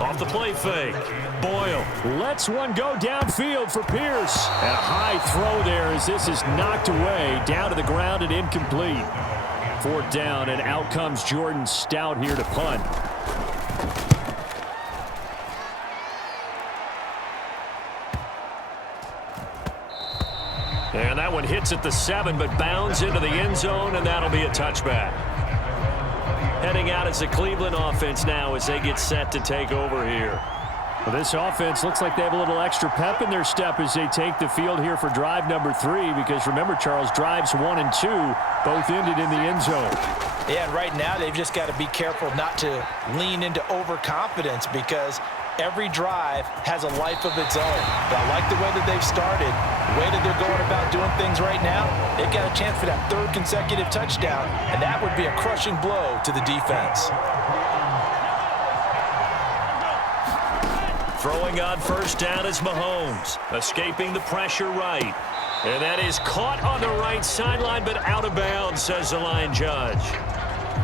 Off the play fake. Boyle lets one go downfield for Pierce. And a high throw there as this is knocked away. Down to the ground and incomplete. Fourth down, and out comes Jordan Stout here to punt. And that one hits at the 7, but bounds into the end zone, and that'll be a touchback. Heading out as the Cleveland offense now as they get set to take over here. Well, this offense looks like they have a little extra pep in their step as they take the field here for drive number 3, because remember, Charles, drives 1 and 2 both ended in the end zone. Yeah, and right now they've just got to be careful not to lean into overconfidence, because every drive has a life of its own. But I like the way that they've started, the way that they're going about doing things right now. They've got a chance for that 3rd consecutive touchdown, and that would be a crushing blow to the defense. Throwing on first down is Mahomes, escaping the pressure right. And that is caught on the right sideline, but out of bounds, says the line judge.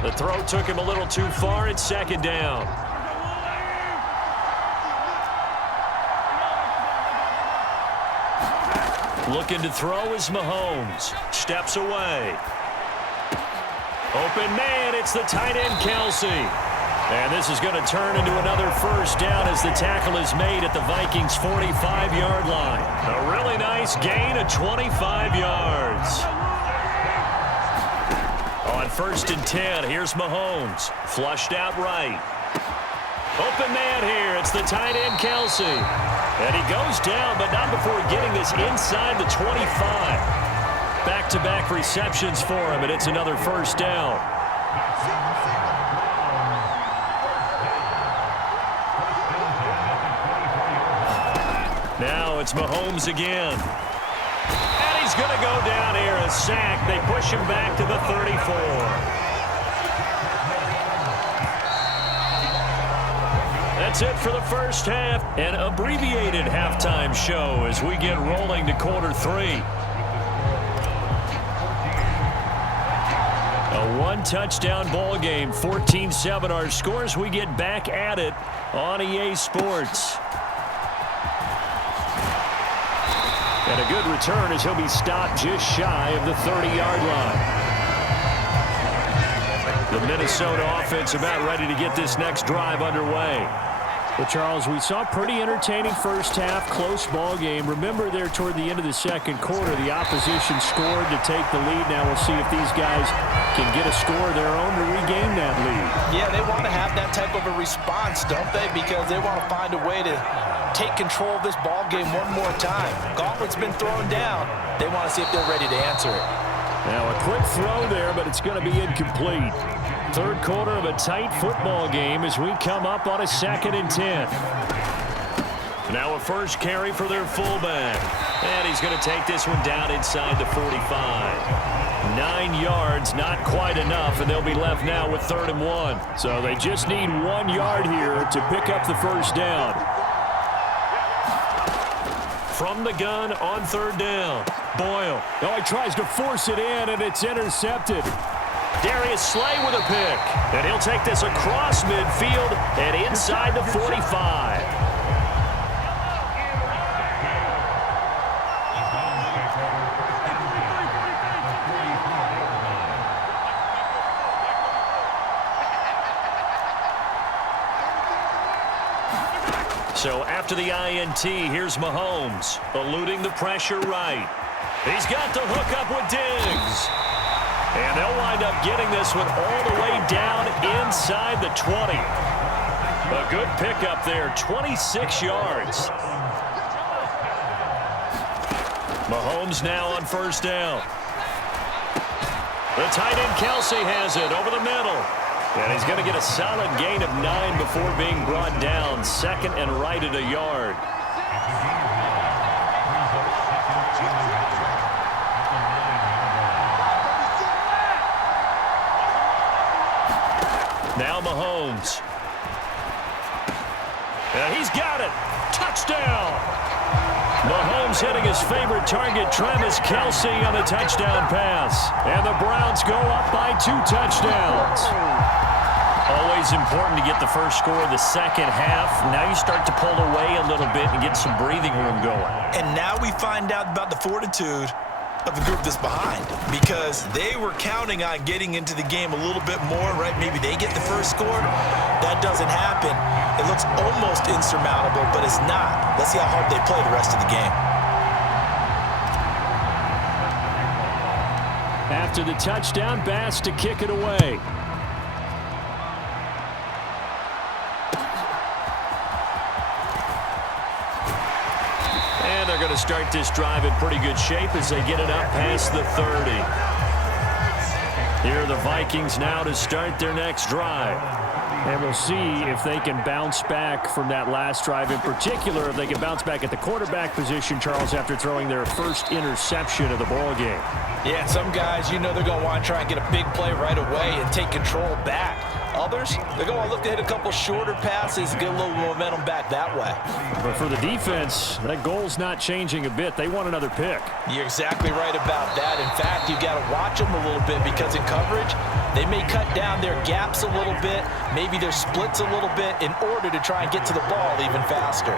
The throw took him a little too far. It's 2nd down. Looking to throw is Mahomes. Steps away. Open man, it's the tight end Kelsey. And this is going to turn into another first down as the tackle is made at the Vikings' 45-yard line. A really nice gain of 25 yards. On 1st and 10, here's Mahomes. Flushed out right. Open man here. It's the tight end Kelsey. And he goes down, but not before getting this inside the 25. Back-to-back receptions for him, and it's another first down. Now it's Mahomes again. And he's going to go down here, a sack. They push him back to the 34. That's it for the first half. An abbreviated halftime show as we get rolling to quarter 3. A one-touchdown ball game, 14-7 our scores. We get back at it on EA Sports. And a good return as he'll be stopped just shy of the 30-yard line. The Minnesota offense about ready to get this next drive underway. Well, Charles, we saw a pretty entertaining first half, close ball game. Remember there toward the end of the 2nd quarter, the opposition scored to take the lead. Now we'll see if these guys can get a score of their own to regain that lead. Yeah, they want to have that type of a response, don't they? Because they want to find a way to take control of this ball game one more time. Gauntlet's been thrown down. They want to see if they're ready to answer it. Now a quick throw there, but it's going to be incomplete. 3rd quarter of a tight football game as we come up on a 2nd and 10. Now a first carry for their fullback. And he's going to take this one down inside the 45. 9 yards, not quite enough, and they'll be left now with 3rd and 1. So they just need 1 yard here to pick up the first down. From the gun on 3rd down. Boyle. Oh, he tries to force it in, and it's intercepted. Darius Slay with a pick. And he'll take this across midfield and inside the 45. So after the INT, here's Mahomes, eluding the pressure right. He's got the hook up with Diggs. And they'll wind up getting this one all the way down inside the 20. A good pickup there, 26 yards. Mahomes now on first down. The tight end Kelsey has it over the middle. And he's going to get a solid gain of 9 before being brought down. 2nd and right at a yard. Now Mahomes. And he's got it. Touchdown. Mahomes hitting his favorite target, Travis Kelsey, on the touchdown pass. And the Browns go up by 2 touchdowns. Always important to get the first score of the second half. Now you start to pull away a little bit and get some breathing room going. And now we find out about the fortitude of the group that's behind, because they were counting on getting into the game a little bit more, right? Maybe they get the first score. That doesn't happen. It looks almost insurmountable, but it's not. Let's see how hard they play the rest of the game. After the touchdown, Bass to kick it away. And they're going to start this drive in pretty good shape as they get it up past the 30. Here are the Vikings now to start their next drive. And we'll see if they can bounce back from that last drive. In particular, if they can bounce back at the quarterback position, Charles, after throwing their first interception of the ball game. Yeah, some guys, you know they're going to want to try and get a big play right away and take control back. Others, they're going to look to hit a couple shorter passes and get a little momentum back that way. But for the defense, that goal's not changing a bit. They want another pick. You're exactly right about that. In fact, you've got to watch them a little bit, because in coverage, they may cut down their gaps a little bit, maybe their splits a little bit, in order to try and get to the ball even faster.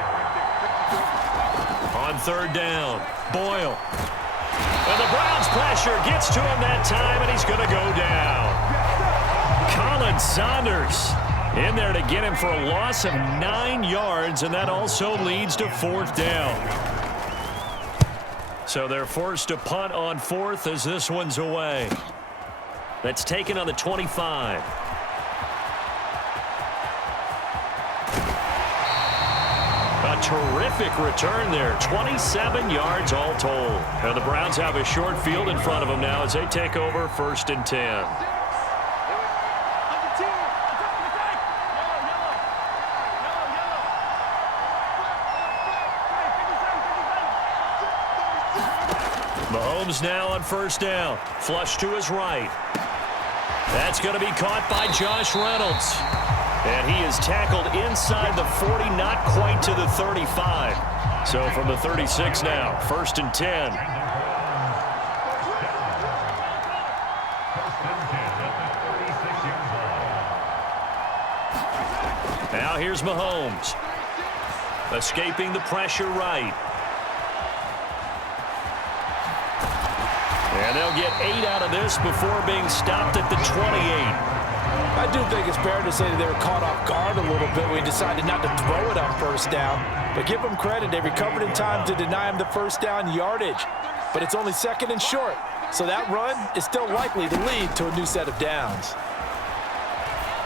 On third down, Boyle. And the Browns pressure gets to him that time, and he's going to go down. Colin Saunders in there to get him for a loss of 9 yards, and that also leads to fourth down. So they're forced to punt on fourth as this one's away. That's taken on the 25. A terrific return there. 27 yards all told. And the Browns have a short field in front of them now as they take over 1st and 10. Mahomes now on first down. Flush to his right. That's going to be caught by Josh Reynolds. And he is tackled inside the 40, not quite to the 35. So from the 36 now, 1st and 10. Now here's Mahomes. Escaping the pressure right. And they'll get 8 out of this before being stopped at the 28. I do think it's fair to say that they were caught off guard a little bit when he decided not to throw it on first down. But give them credit. They recovered in time to deny him the first down yardage. But it's only 2nd and short. So that run is still likely to lead to a new set of downs.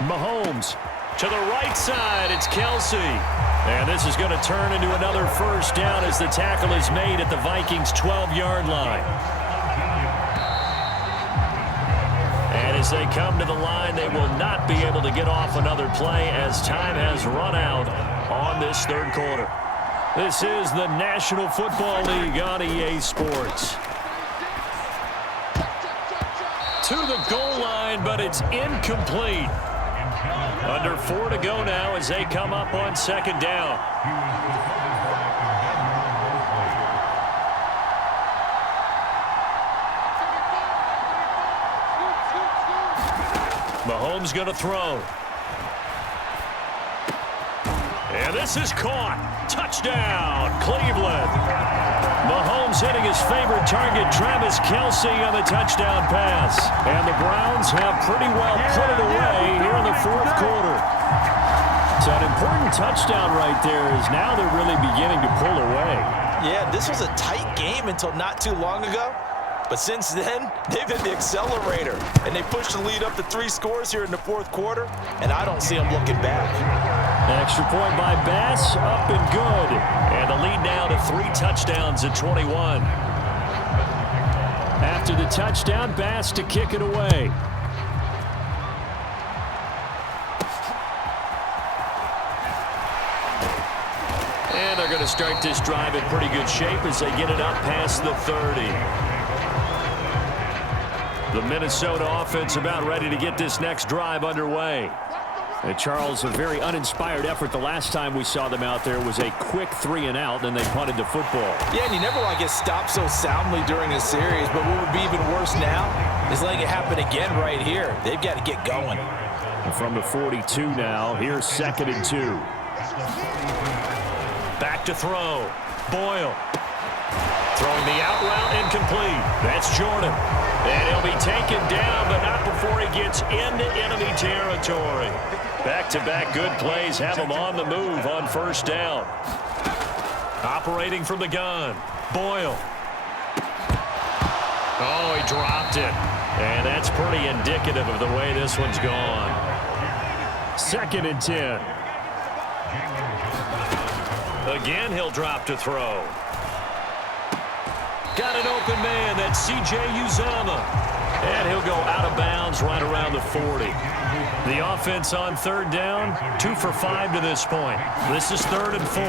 Mahomes to the right side. It's Kelsey. And this is going to turn into another first down as the tackle is made at the Vikings' 12-yard line. And as they come to the line, they will not be able to get off another play as time has run out on this third quarter. This is the National Football League on EA Sports. To the goal line, but it's incomplete. Under 4 to go now as they come up on 2nd down. Mahomes going to throw. And this is caught. Touchdown, Cleveland. Mahomes hitting his favorite target, Travis Kelce, on the touchdown pass. And the Browns have pretty well put it away here in the 4th quarter. So an important touchdown right there is now they're really beginning to pull away. Yeah, this was a tight game until not too long ago. But since then, they've hit the accelerator, and they pushed the lead up to 3 scores here in the 4th quarter, and I don't see them looking back. Extra point by Bass, up and good. And the lead now to 3 touchdowns at 21. After the touchdown, Bass to kick it away. And they're going to start this drive in pretty good shape as they get it up past the 30. The Minnesota offense about ready to get this next drive underway. And Charles, a very uninspired effort the last time we saw them out there was a quick 3 and out, and they punted the football. Yeah, and you never want to get stopped so soundly during a series, but what would be even worse now is letting it happen again right here. They've got to get going. From the 42 now, here's 2nd and 2. Back to throw. Boyle. Throwing the out route incomplete. That's Jordan. And he'll be taken down, but not before he gets into enemy territory. Back-to-back good plays have him on the move on 1st down. Operating from the gun. Boyle. Oh, he dropped it. And that's pretty indicative of the way this one's gone. 2nd and 10. Again, he'll drop to throw. Got an open man. That's C.J. Uzomah. And he'll go out of bounds right around the 40. The offense on 3rd down, 2 for 5 to this point. This is 3rd and 4.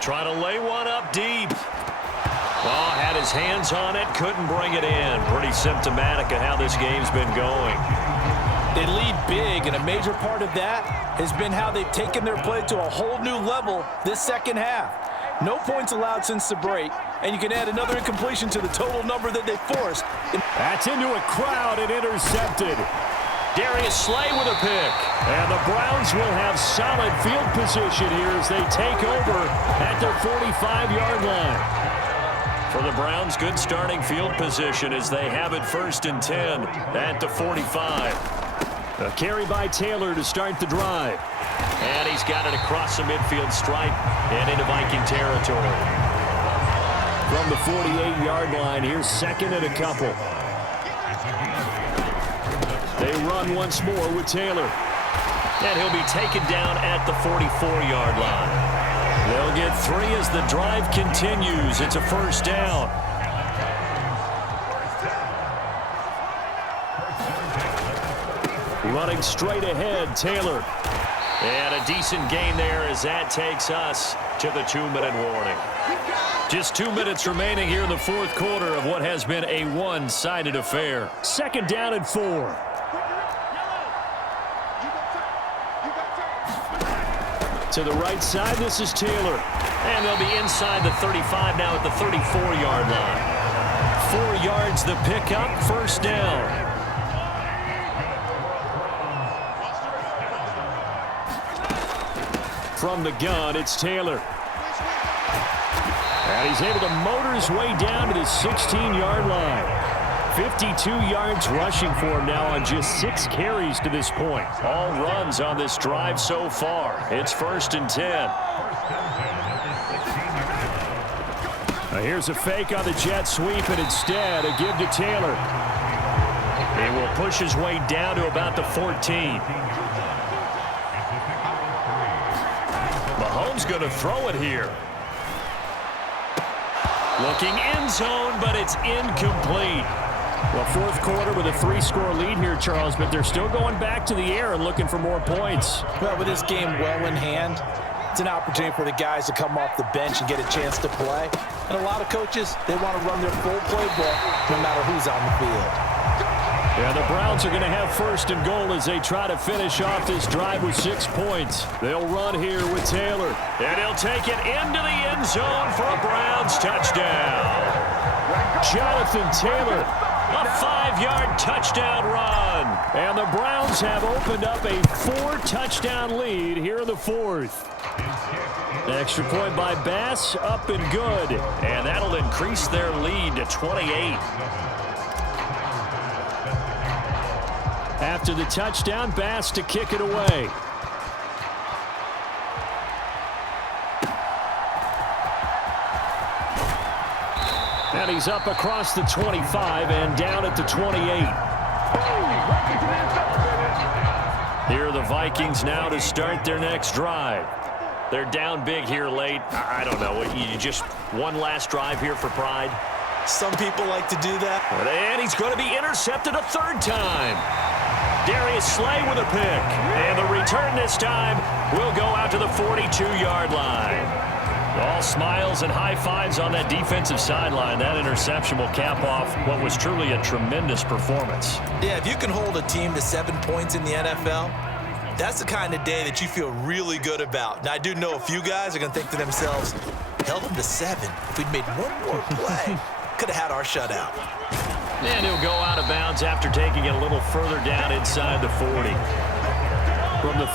Try to lay one up deep. Oh, had his hands on it, couldn't bring it in. Pretty symptomatic of how this game's been going. They lead big, and a major part of that has been how they've taken their play to a whole new level this second half. No points allowed since the break, and you can add another incompletion to the total number that they forced. That's into a crowd and intercepted. Darius Slay with a pick. And the Browns will have solid field position here as they take over at their 45-yard line. For the Browns, good starting field position as they have it 1st and 10 at the 45. A carry by Taylor to start the drive. And he's got it across the midfield stripe and into Viking territory. From the 48-yard line, here's 2nd and a couple. They run once more with Taylor. And he'll be taken down at the 44-yard line. They'll get 3 as the drive continues. It's a 1st down. Running straight ahead, Taylor. And a decent gain there as that takes us to the 2-minute warning. Just 2 minutes remaining here in the 4th quarter of what has been a one-sided affair. 2nd down and 4. To the right side, this is Taylor. And they'll be inside the 35 now at the 34-yard line. 4 yards the pickup, 1st down. From the gun, it's Taylor. And he's able to motor his way down to the 16-yard line. 52 yards rushing for him now on just 6 carries to this point. All runs on this drive so far. It's 1st and 10. Now here's a fake on the jet sweep, and instead a give to Taylor. He will push his way down to about the 14. Mahomes going to throw it here. Looking end zone, but it's incomplete. Well, 4th quarter with a 3-score lead here, Charles, but they're still going back to the air and looking for more points. Well, with this game well in hand, it's an opportunity for the guys to come off the bench and get a chance to play. And a lot of coaches, they want to run their full playbook no matter who's on the field. Yeah, the Browns are going to have 1st and goal as they try to finish off this drive with 6 points. They'll run here with Taylor. And he'll take it into the end zone for a Browns touchdown. Jonathan Taylor, a 5-yard touchdown run. And the Browns have opened up a 4-touchdown lead here in the 4th. Extra point by Bass, up and good. And that'll increase their lead to 28. After the touchdown, Bass to kick it away. And he's up across the 25 and down at the 28. Here are the Vikings now to start their next drive. They're down big here late. I don't know. You just one last drive here for pride? Some people like to do that. And he's going to be intercepted a 3rd time. Darius Slay with a pick. And the return this time will go out to the 42-yard line. All smiles and high fives on that defensive sideline. That interception will cap off what was truly a tremendous performance. Yeah, if you can hold a team to 7 points in the NFL, that's the kind of day that you feel really good about. Now, I do know a few guys are going to think to themselves, held them to 7. If we'd made one more play, could have had our shutout. And he'll go out of bounds after taking it a little further down inside the 40. From the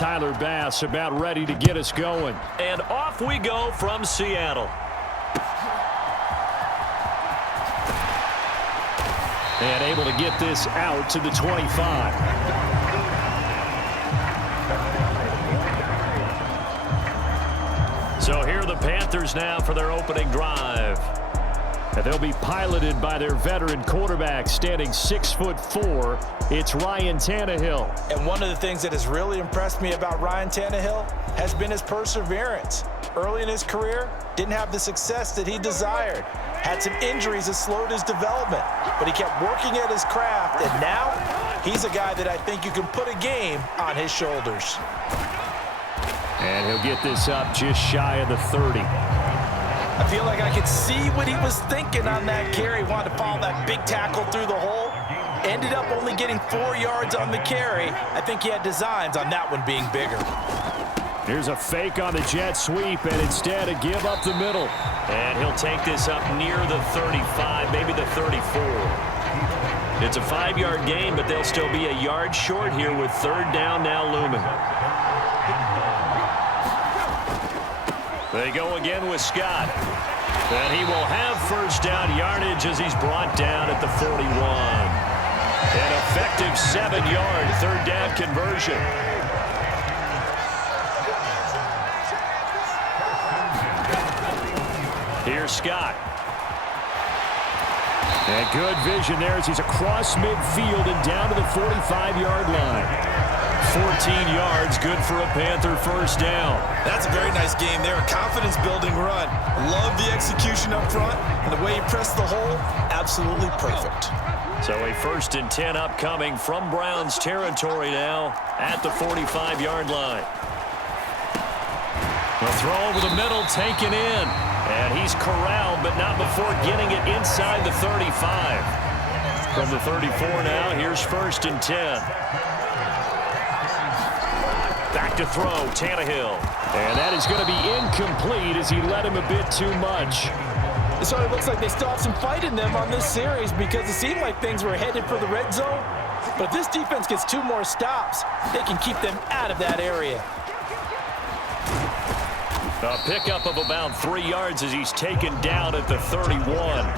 Tyler Bass about ready to get us going. And off we go from Seattle. And able to get this out to the 25. So here are the Panthers now for their opening drive. And they'll be piloted by their veteran quarterback, standing 6'4". It's Ryan Tannehill. And one of the things that has really impressed me about Ryan Tannehill has been his perseverance. Early in his career, didn't have the success that he desired. Had some injuries that slowed his development, but he kept working at his craft, and now he's a guy that I think you can put a game on his shoulders. And he'll get this up just shy of the 30. I feel like I could see what he was thinking on that carry. Wanted to follow that big tackle through the hole. Ended up only getting 4 yards on the carry. I think he had designs on that one being bigger. Here's a fake on the jet sweep, and instead a give up the middle. And he'll take this up near the 35, maybe the 34. It's a 5-yard gain, but they'll still be a yard short here with third down now looming. They go again with Scott. And he will have first down yardage as he's brought down at the 41. An effective 7-yard third down conversion. Here's Scott. And good vision there as he's across midfield and down to the 45-yard line. 14 yards, good for a Panther first down. That's a very nice game there. A confidence-building run. Love the execution up front, and the way he pressed the hole, absolutely perfect. So a 1st and 10 upcoming from Browns territory now at the 45-yard line. The throw over the middle, taken in. And he's corralled, but not before getting it inside the 35. From the 34 now, here's 1st and 10. Back to throw, Tannehill. And that is going to be incomplete as he led him a bit too much. So it looks like they still have some fight in them on this series because it seemed like things were headed for the red zone. But if this defense gets 2 more stops, they can keep them out of that area. A pickup of about 3 yards as he's taken down at the 31.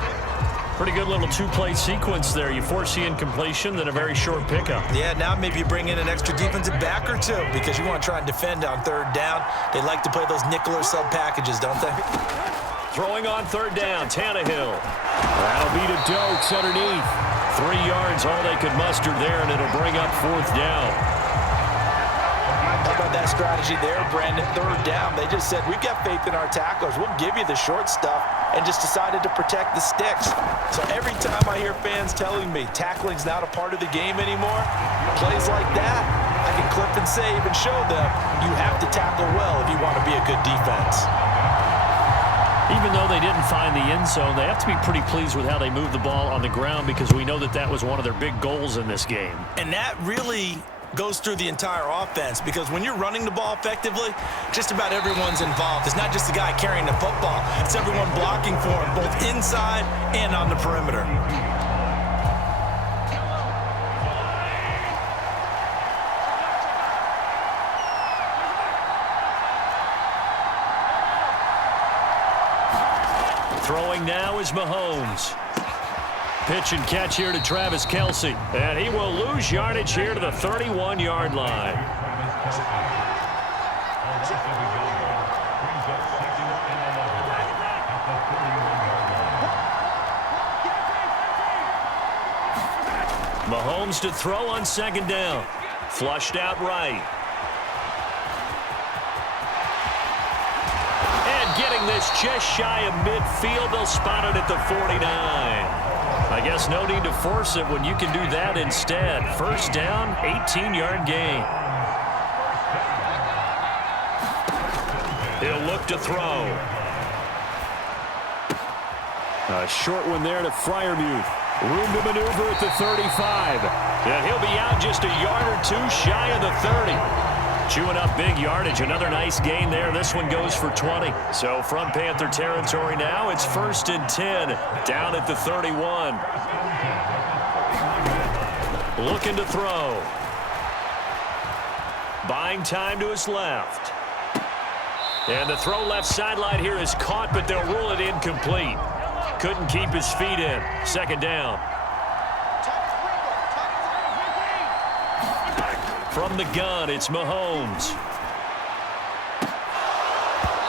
Pretty good little 2-play sequence there. You force the incompletion, then a very short pickup. Yeah, now maybe you bring in an extra defensive back or 2 because you want to try and defend on 3rd down. They like to play those nickel or sub packages, don't they? Throwing on 3rd down, Tannehill. That'll be to Dokes underneath. 3 yards, all they could muster there, and it'll bring up 4th down. How about that strategy there, Brandon? 3rd down. They just said, we've got faith in our tacklers. We'll give you the short stuff, and just decided to protect the sticks. So every time I hear fans telling me tackling's not a part of the game anymore, plays like that, I can clip and save and show them you have to tackle well if you want to be a good defense. Even though they didn't find the end zone, they have to be pretty pleased with how they moved the ball on the ground because we know that that was one of their big goals in this game. And that really goes through the entire offense because when you're running the ball effectively, just about everyone's involved. It's not just the guy carrying the football. It's everyone blocking for him, both inside and on the perimeter. Throwing now is Mahomes. Pitch and catch here to Travis Kelce. And he will lose yardage here to the 31-yard line. Mahomes to throw on 2nd down. Flushed out right. And getting this just shy of midfield. They'll spot it at the 49. I guess no need to force it when you can do that instead. 1st down, 18-yard gain. He'll look to throw. A short one there to Freiermuth. Room to maneuver at the 35. And he'll be out just a yard or 2 shy of the 30. Chewing up big yardage. Another nice gain there. This one goes for 20. So from Panther territory now, it's 1st and 10 down at the 31. Looking to throw. Buying time to his left. And the throw left sideline here is caught, but they'll rule it incomplete. Couldn't keep his feet in. 2nd down. From the gun, it's Mahomes.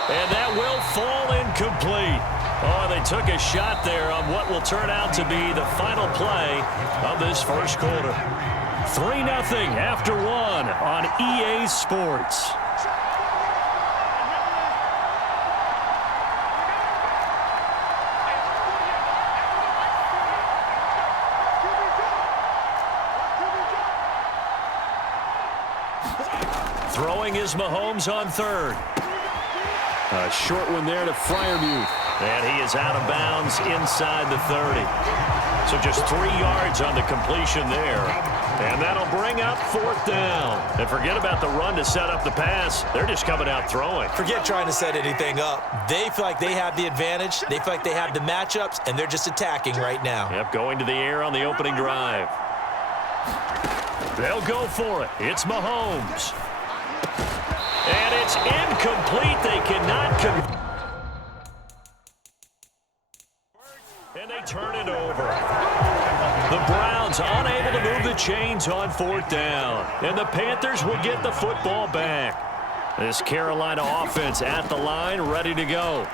And that will fall incomplete. Oh, they took a shot there on what will turn out to be the final play of this 1st quarter. 3-0 after 1 on EA Sports. Throwing is Mahomes on 3rd. A short one there to Freiermuth. And he is out of bounds inside the 30. So just 3 yards on the completion there. And that'll bring up 4th down. And forget about the run to set up the pass. They're just coming out throwing. Forget trying to set anything up. They feel like they have the advantage. They feel like they have the matchups, and they're just attacking right now. Yep, going to the air on the opening drive. They'll go for it. It's Mahomes. And it's incomplete. They cannot and they turn it over. The Browns unable to move the chains on 4th down. And the Panthers will get the football back. This Carolina offense at the line, ready to go.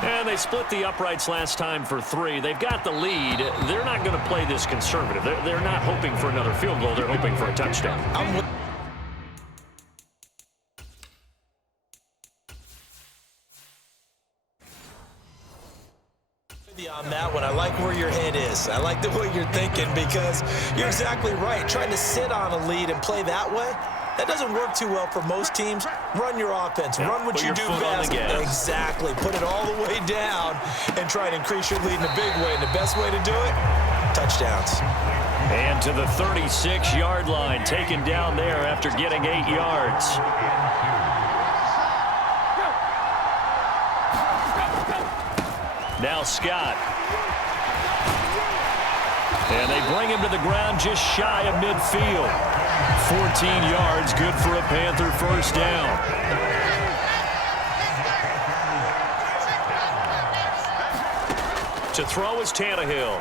And they split the uprights last time for 3. They've got the lead. They're not going to play this conservative. They're not hoping for another field goal. They're hoping for a touchdown. that one. I like where your head is. I like the way you're thinking because you're exactly right. Trying to sit on a lead and play that way, that doesn't work too well for most teams. Run your offense. Run what you do best. Exactly. Put it all the way down and try and increase your lead in a big way. And the best way to do it, touchdowns. And to the 36-yard line, taken down there after getting 8 yards. Now Scott. And they bring him to the ground just shy of midfield. 14 yards, good for a Panther first down. To throw is Tannehill.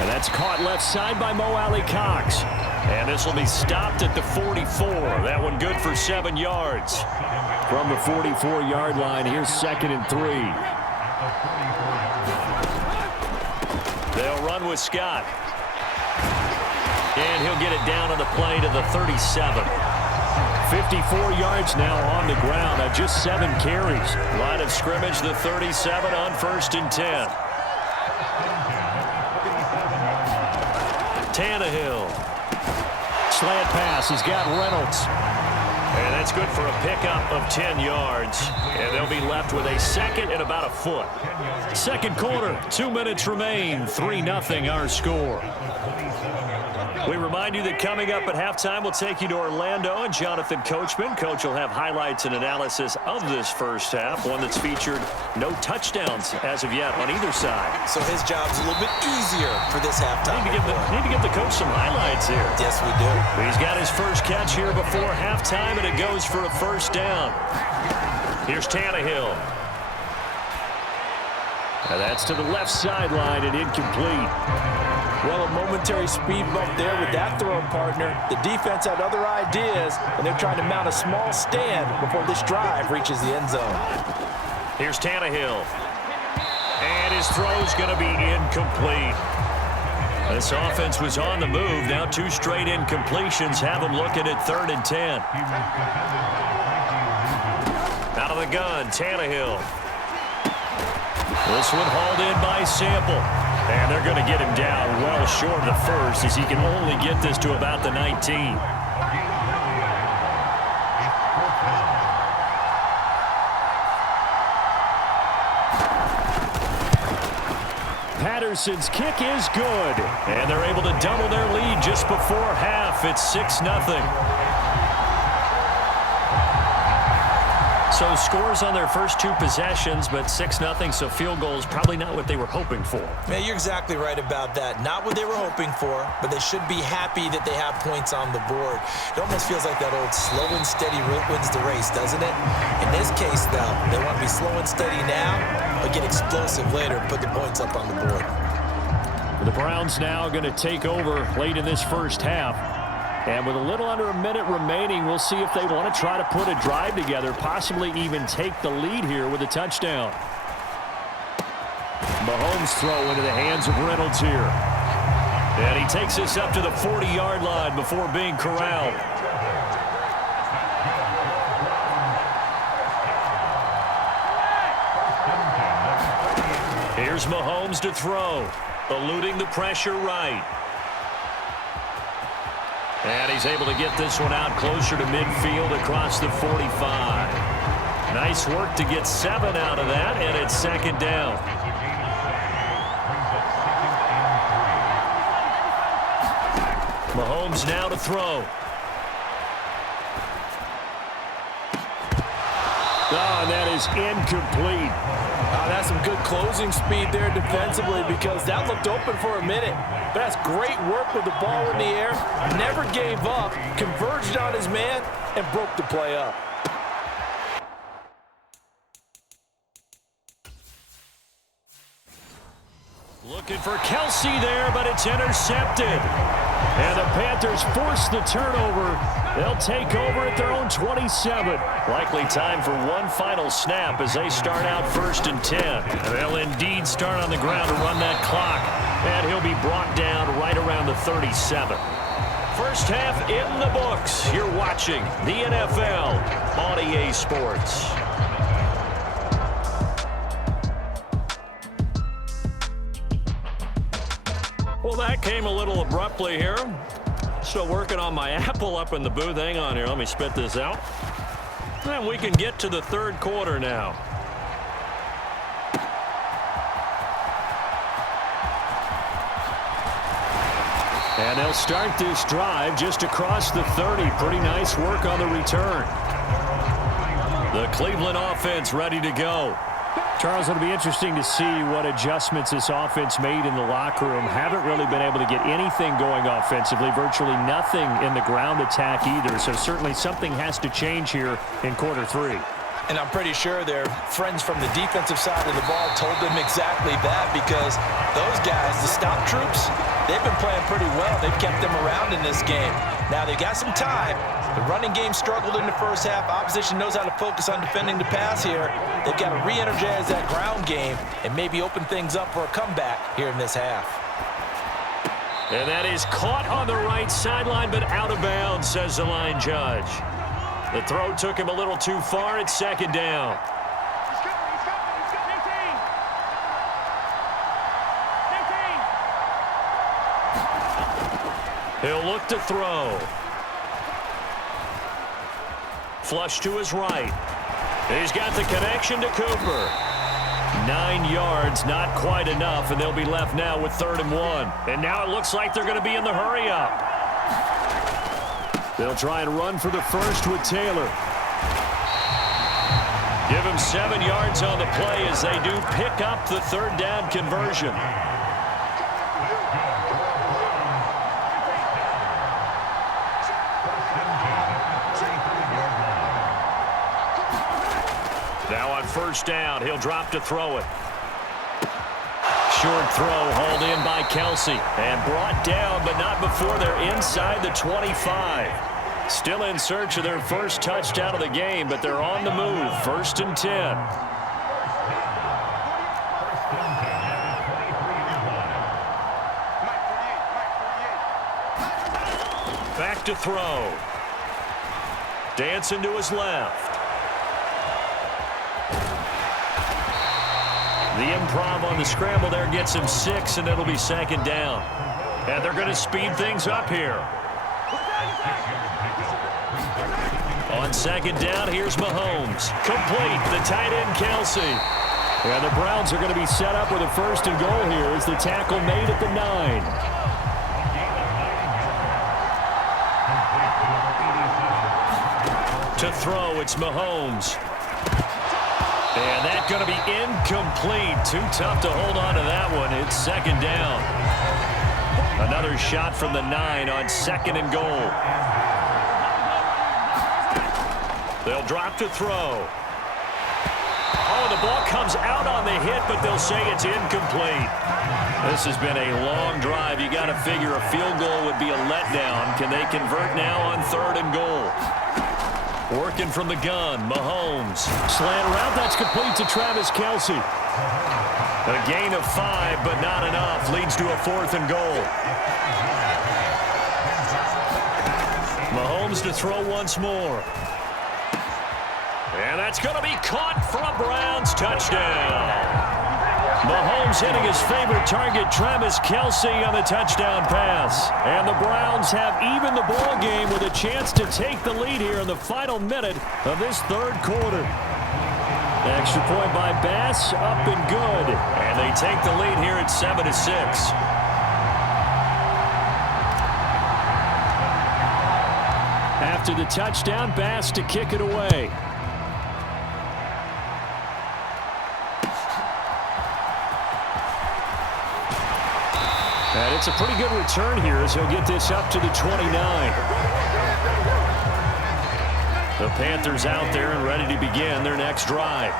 And that's caught left side by Mo Alley-Cox. And this will be stopped at the 44. That one good for 7 yards. From the 44-yard line, here's 2nd and 3. They'll run with Scott. And he'll get it down on the play to the 37. 54 yards now on the ground on just 7 carries. Line of scrimmage, the 37 on 1st and 10. Tannehill. Slant pass. He's got Reynolds. And that's good for a pickup of 10 yards. And they'll be left with a 2nd and about a foot. 2nd quarter, 2 minutes remain. 3-0 our score. We remind you that coming up at halftime, we'll take you to Orlando and Jonathan Coachman. Coach will have highlights and analysis of this first half, one that's featured no touchdowns as of yet on either side. So his job's a little bit easier for this halftime. Need to give the coach some highlights here. Yes, we do. He's got his first catch here before halftime, and it goes for a first down. Here's Tannehill. And that's to the left sideline and incomplete. Well, a momentary speed bump there with that throw partner. The defense had other ideas, and they're trying to mount a small stand before this drive reaches the end zone. Here's Tannehill. And his throw's going to be incomplete. This offense was on the move. Now 2 straight incompletions have them looking at 3rd and 10. Out of the gun, Tannehill. This one hauled in by Sample. And they're going to get him down well short of the first as he can only get this to about the 19. Patterson's kick is good. And they're able to double their lead just before half. It's 6-0. So scores on their first 2 possessions, but 6-0, so field goals probably not what they were hoping for. Yeah, you're exactly right about that. Not what they were hoping for, but they should be happy that they have points on the board. It almost feels like that old slow and steady wins the race, doesn't it? In this case, though, they want to be slow and steady now, but get explosive later and put the points up on the board. The Browns now going to take over late in this first half. And with a little under a minute remaining, we'll see if they want to try to put a drive together, possibly even take the lead here with a touchdown. Mahomes throw into the hands of Reynolds here. And he takes this up to the 40-yard line before being corralled. Here's Mahomes to throw, eluding the pressure right. And he's able to get this one out closer to midfield across the 45. Nice work to get 7 out of that, and it's 2nd down. Mahomes now to throw. Oh, and that is incomplete. That's some good closing speed there defensively because that looked open for a minute. But that's great work with the ball in the air. Never gave up, converged on his man, and broke the play up. Looking for Kelsey there, but it's intercepted. And the Panthers force the turnover. They'll take over at their own 27. Likely time for one final snap as they start out 1st and 10. They'll indeed start on the ground to run that clock. And he'll be brought down right around the 37. First half in the books. You're watching the NFL on EA Sports. Well, that came a little abruptly here. Still working on my apple up in the booth. Hang on here. Let me spit this out. And we can get to the third quarter now. And they'll start this drive just across the 30. Pretty nice work on the return. The Cleveland offense ready to go. Charles, it'll be interesting to see what adjustments this offense made in the locker room. Haven't really been able to get anything going offensively. Virtually nothing in the ground attack either. So certainly something has to change here in quarter three. And I'm pretty sure their friends from the defensive side of the ball told them exactly that, because those guys, the stop troops, they've been playing pretty well. They've kept them around in this game. Now they've got some time. The running game struggled in the first half. Opposition knows how to focus on defending the pass here. They've got to re-energize that ground game and maybe open things up for a comeback here in this half. And that is caught on the right sideline, but out of bounds, says the line judge. The throw took him a little too far. It's second down. He'll look to throw. Flush to his right. He's got the connection to Cooper. 9 yards, not quite enough, and they'll be left now with 3rd and 1. And now it looks like they're going to be in the hurry-up. They'll try and run for the first with Taylor. Give him 7 yards on the play as they do pick up the 3rd down conversion. Now on 1st down, he'll drop to throw it. Short throw hauled in by Kelsey and brought down, but not before they're inside the 25. Still in search of their first touchdown of the game, but they're on the move. 1st and 10. Back to throw. Dancing to his left. The improv on the scramble there gets him 6, and it'll be 2nd down. And they're going to speed things up here. On 2nd down, here's Mahomes. Complete, the tight end Kelsey. And the Browns are going to be set up with a 1st and goal here as the tackle made at the 9. To throw, it's Mahomes. And that's going to be incomplete. Too tough to hold on to that one. It's 2nd down. Another shot from the 9 on 2nd and goal. They'll drop to throw. Oh, the ball comes out on the hit, but they'll say it's incomplete. This has been a long drive. You got to figure a field goal would be a letdown. Can they convert now on 3rd and goal? Working from the gun, Mahomes. Slant route, that's complete to Travis Kelsey. A gain of 5, but not enough. Leads to a 4th and goal. Mahomes to throw once more. And that's going to be caught for a Browns touchdown. Mahomes hitting his favorite target, Travis Kelsey, on the touchdown pass. And the Browns have even the ball game with a chance to take the lead here in the final minute of this 3rd quarter. Extra point by Bass, up and good. And they take the lead here at 7-6. After the touchdown, Bass to kick it away. And it's a pretty good return here as he'll get this up to the 29. The Panthers out there and ready to begin their next drive.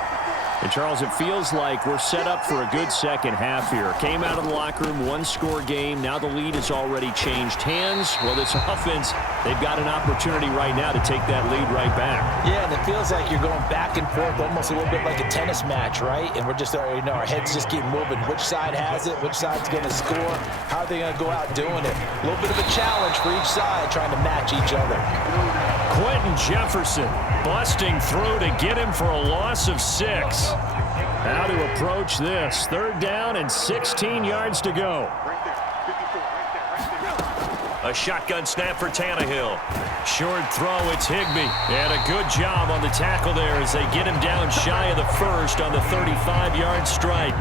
And, Charles, it feels like we're set up for a good second half here. Came out of the locker room, 1-score game. Now the lead has already changed hands. Well, this offense, they've got an opportunity right now to take that lead right back. Yeah, and it feels like you're going back and forth almost a little bit like a tennis match, right? And we're just, our heads just keep moving. Which side has it? Which side's going to score? How are they going to go out doing it? A little bit of a challenge for each side trying to match each other. Quentin Jefferson busting through to get him for a loss of 6. How to approach this. 3rd down and 16 yards to go. A shotgun snap for Tannehill. Short throw, it's Higbee. And a good job on the tackle there as they get him down shy of the first on the 35-yard strike.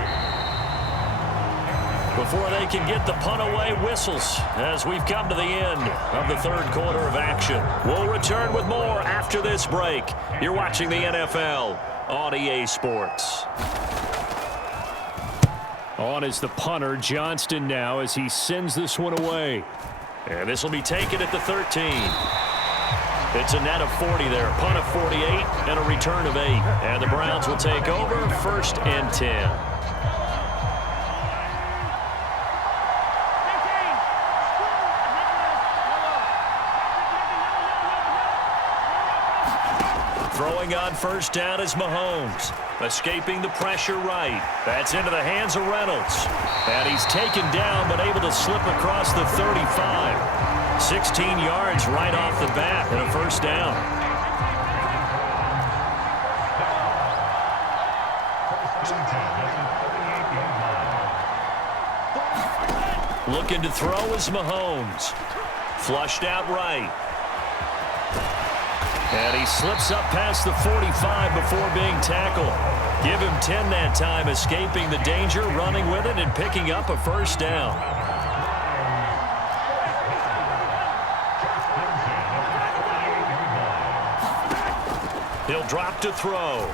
Before they can get the punt away, whistles as we've come to the end of the third quarter of action. We'll return with more after this break. You're watching the NFL on EA Sports. On is the punter, Johnston now, as he sends this one away. And this will be taken at the 13. It's a net of 40 there. Punt of 48 and a return of 8. And the Browns will take over 1st and 10. Throwing on first down is Mahomes. Escaping the pressure right. That's into the hands of Reynolds. And he's taken down but able to slip across the 35. 16 yards right off the bat and a first down. Looking to throw is Mahomes. Flushed out right. And he slips up past the 45 before being tackled. Give him 10 that time, escaping the danger, running with it, and picking up a first down. He'll drop to throw.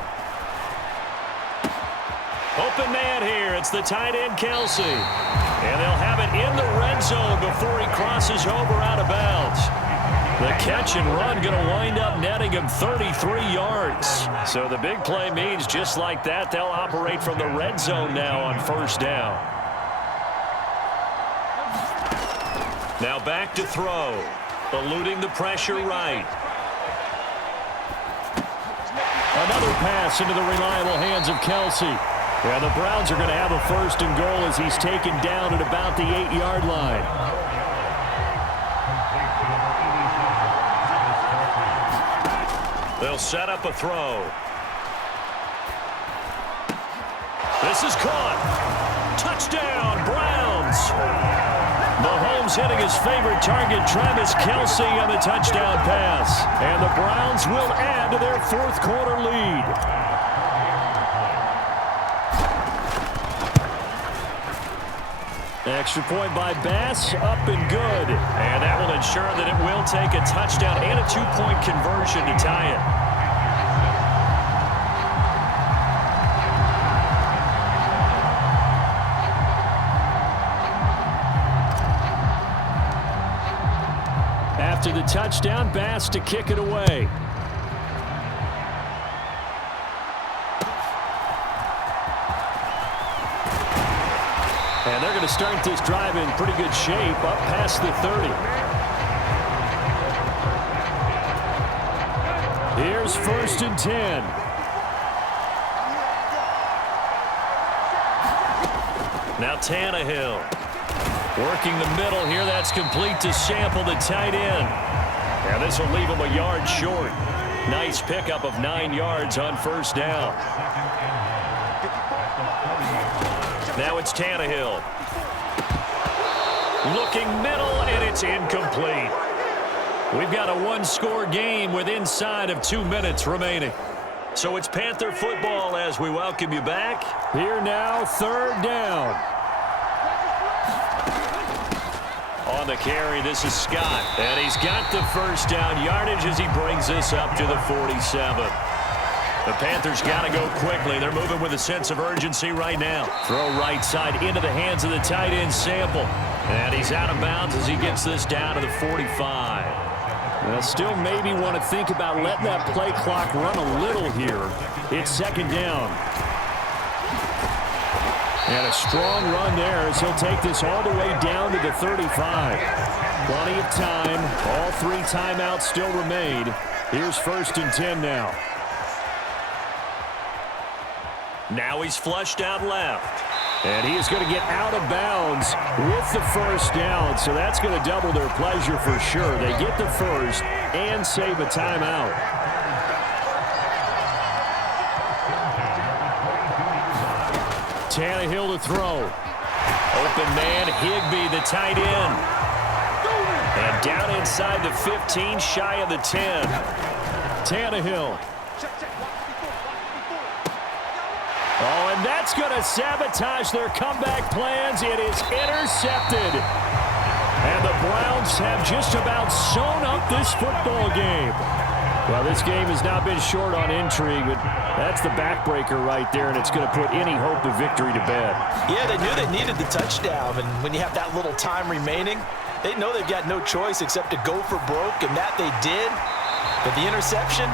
Open man here. It's the tight end, Kelsey. And they'll have it in the red zone before he crosses over out of bounds. The catch and run going to wind up netting him 33 yards. So the big play means just like that, they'll operate from the red zone now on first down. Now back to throw. Eluding the pressure right. Another pass into the reliable hands of Kelsey. Yeah, the Browns are going to have a first and goal as he's taken down at about the 8-yard line. They'll set up a throw. This is caught. Touchdown, Browns. Mahomes hitting his favorite target, Travis Kelce, on the touchdown pass. And the Browns will add to their fourth quarter lead. Extra point by Bass, up and good. And that will ensure that it will take a touchdown and a 2-point conversion to tie it. After the touchdown, Bass to kick it away. And they're going to start this drive in pretty good shape, up past the 30. Here's 1st and 10. Now Tannehill. Working the middle here, that's complete to Sample, the tight end. And this will leave him a yard short. Nice pickup of 9 yards on first down. Now it's Tannehill. Looking middle, and it's incomplete. We've got a one-score game with inside of 2 minutes remaining. So it's Panther football as we welcome you back. Here now, 3rd down. On the carry, this is Scott. And he's got the first down yardage as he brings this up to the 47. The Panthers got to go quickly. They're moving with a sense of urgency right now. Throw right side into the hands of the tight end, Sample. And he's out of bounds as he gets this down to the 45. Well, still maybe want to think about letting that play clock run a little here. It's 2nd down. And a strong run there as he'll take this all the way down to the 35. Plenty of time. All 3 timeouts still remain. Here's 1st and 10 now. Now he's flushed out left. And he is going to get out of bounds with the first down. So that's going to double their pleasure for sure. They get the first and save a timeout. Tannehill to throw. Open man, Higbee, the tight end. And down inside the 15, shy of the 10. Tannehill. Oh, and that's going to sabotage their comeback plans. It is intercepted. And the Browns have just about sewn up this football game. Well, this game has not been short on intrigue, but that's the backbreaker right there, and it's going to put any hope of victory to bed. Yeah, they knew they needed the touchdown, and when you have that little time remaining, they know they've got no choice except to go for broke, and that they did. But the interception,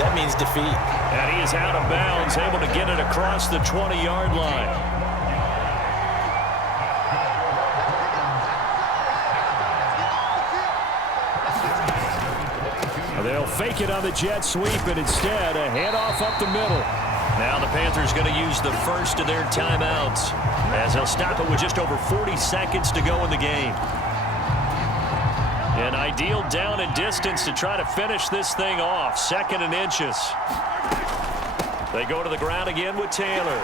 that means defeat. And he is out of bounds, able to get it across the 20-yard line. They'll fake it on the jet sweep, and instead a handoff up the middle. Now the Panthers going to use the first of their timeouts as they'll stop it with just over 40 seconds to go in the game. An ideal down and distance to try to finish this thing off. 2nd and inches. They go to the ground again with Taylor.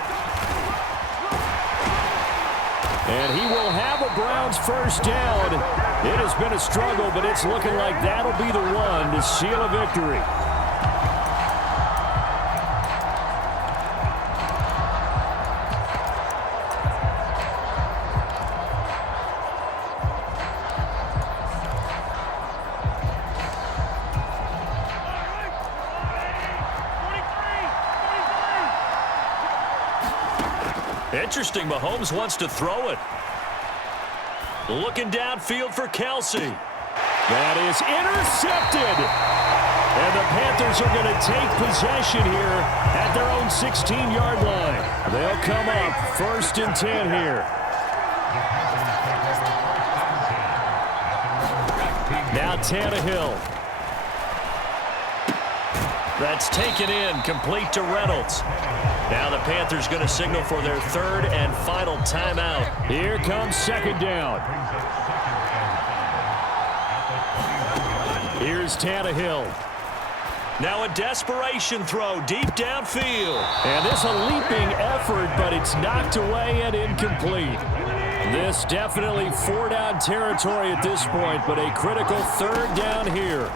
And he will have a Browns first down. It has been a struggle, but it's looking like that'll be the one to seal a victory. Interesting, Mahomes wants to throw it. Looking downfield for Kelsey. That is intercepted. And the Panthers are going to take possession here at their own 16-yard line. They'll come up 1st and 10 here. Now Tannehill. That's taken in, complete to Reynolds. Now the Panthers going to signal for their 3rd and final timeout. Here comes 2nd down. Here's Tannehill. Now a desperation throw deep downfield. And this a leaping effort, but it's knocked away and incomplete. This definitely 4-down territory at this point, but a critical 3rd down here.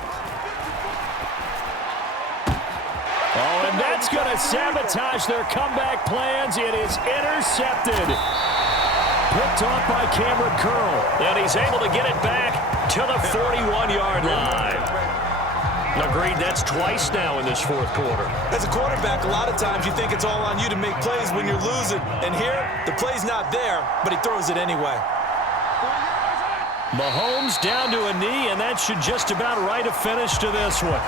Oh, and that's going to sabotage their comeback plans. It is intercepted. Picked off by Cameron Curl. And he's able to get it back to the 41-yard line. Agreed, that's twice now in this 4th quarter. As a quarterback, a lot of times you think it's all on you to make plays when you're losing. And here, the play's not there, but he throws it anyway. Mahomes down to a knee, and that should just about write a finish to this one.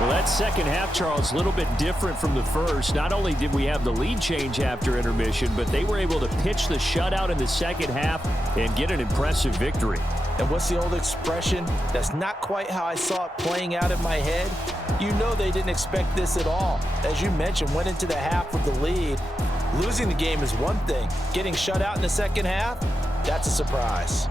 Well, that second half, Charles, a little bit different from the first. Not only did we have the lead change after intermission, but they were able to pitch the shutout in the second half and get an impressive victory. And what's the old expression? That's not quite how I saw it playing out in my head. You know they didn't expect this at all. As you mentioned, went into the half with the lead. Losing the game is one thing. Getting shut out in the second half, that's a surprise.